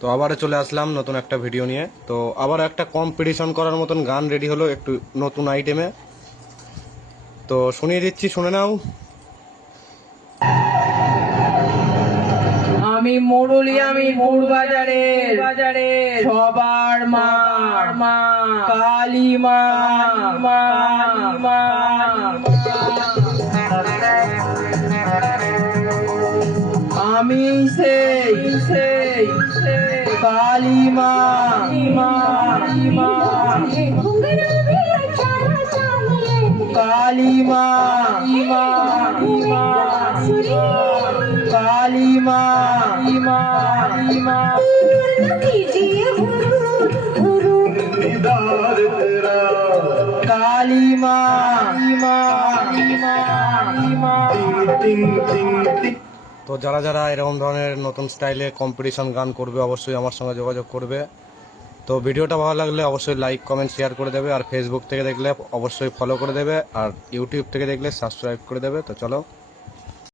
তো আবারও চলে আসলাম নতুন একটা ভিডিও নিয়ে। তো আবার একটা কম্পিটিশন করার মতন গান রেডি হলো একটু নতুন আইটেমে তো শুনিয়ে দিচ্ছি, শুনে নাও। আমি মুরুলি, আমি মুর বাজারে বাজারে সবার মা। মা কালী মা আমি সেই সেই সেই কালী মা মা মা কালী মা মা মা কালী মা মা মা কালী মা মা মা মা তো যারা যারা এরকম ধরনের নতুন স্টাইলে কম্পিটিশন গান করবে, অবশ্যই আমার সঙ্গে যোগাযোগ করবে। তো ভিডিওটা ভালো লাগলে অবশ্যই লাইক কমেন্ট শেয়ার করে দেবে। আর ফেসবুক থেকে দেখলে অবশ্যই ফলো করে দেবে। আর ইউটিউব থেকে দেখলে সাবস্ক্রাইব করে দেবে। তো চলো